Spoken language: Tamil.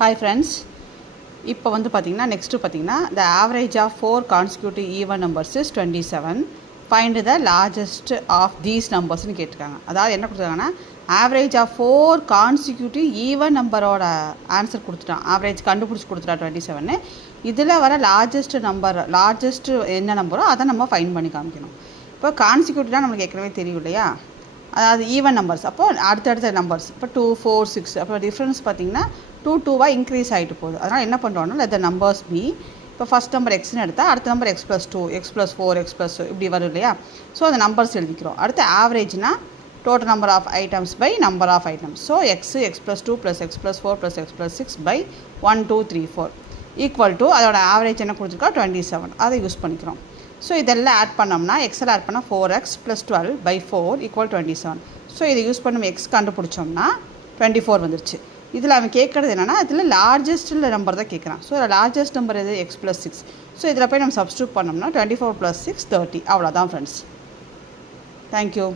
Hi friends, இப்போ வந்து பார்த்தீங்கன்னா நெக்ஸ்ட்டு பார்த்தீங்கன்னா the average of 4 consecutive even numbers is 27. Find the largest of these numbers னு கேட்டிருக்காங்க. அதாவது என்ன கொடுத்துருக்காங்கன்னா average of 4 consecutive even நம்பரோட ஆன்சர் கொடுத்துட்டான். ஆவரேஜ் கண்டுபிடிச்சி கொடுத்துட்டா 27. இதில் வர லார்ஜஸ்ட் என்ன நம்பரோ அதை நம்ம ஃபைண்ட் பண்ணி காமிக்கணும். இப்போ கான்சிக்யூட்டிவ்னா நம்மளுக்கு ஏற்கனவே தெரியும் இல்லையா, அதாவது ஈவன் நம்பர்ஸ். அப்போ அடுத்தடுத்த நம்பர்ஸ் இப்போ 2 4 6 அப்போ டிஃப்ரென்ஸ் பார்த்தீங்கன்னா 2 இன்க்ரீஸ் ஆகிட்டு போகுது. அதனால் என்ன பண்ணுறோன்னா லெட் த நம்பர்ஸ் பி. இப்போ ஃபஸ்ட் நம்பர் எக்ஸ்னு எடுத்தால் அடுத்த நம்பர் x+2 x+4 x+2 இப்படி வரும் இல்லையா. ஸோ அந்த நம்பர்ஸ் எழுதிக்கிறோம். அடுத்து ஆவரேஜ்னா total number of items by number of items. So x+2 + x+4 + x+6 by 1 2 3 4 equal to அதோட ஆவரேஜ் என்ன கொடுத்துருக்கா 27. அதை யூஸ் பண்ணிக்கிறோம். ஸோ இதெல்லாம் ஆட் பண்ணோம்னா எக்ஸில் ஆட் பண்ணால் 4x + 12 by 4 = 27. ஸோ இதை யூஸ் பண்ணி நம்ம எக்ஸ் கண்டுபிடிச்சோம்னா 24 வந்துருச்சு. இதில் அவன் கேட்குறது என்னென்னா இதில் லார்ஜஸ்ட்டில் நம்பர் தான் கேட்குறான். ஸோ லார்ஜஸ்ட் நம்பர் எது x+6. ஸோ இதில் போய் நம்ம சப்ஸ்டியூட் பண்ணோம்னா 24 + 6 30. அவ்வளோதான் ஃப்ரெண்ட்ஸ். தேங்க்யூ.